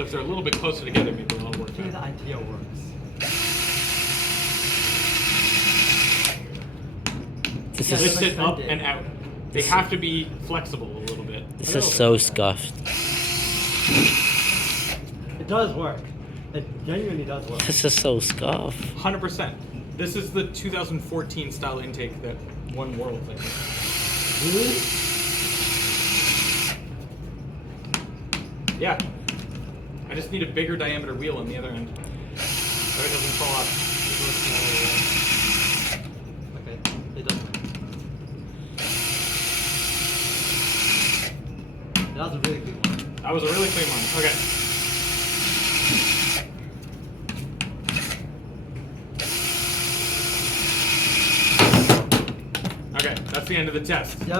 So if they're a little bit closer together, maybe they'll work I think the out. idea works. This They is sit up and out. They have to be flexible a little bit. this is so scuffed. It does work. It genuinely does work. This is so scuffed. 100%. This is the 2014 style intake that won Worlds, I think. Really? Yeah. I just need a bigger diameter wheel on the other end. So it doesn't fall off. Okay, it does work. That was a really good one. That was a really clean one. Okay. Okay, that's the end of the test. Yep.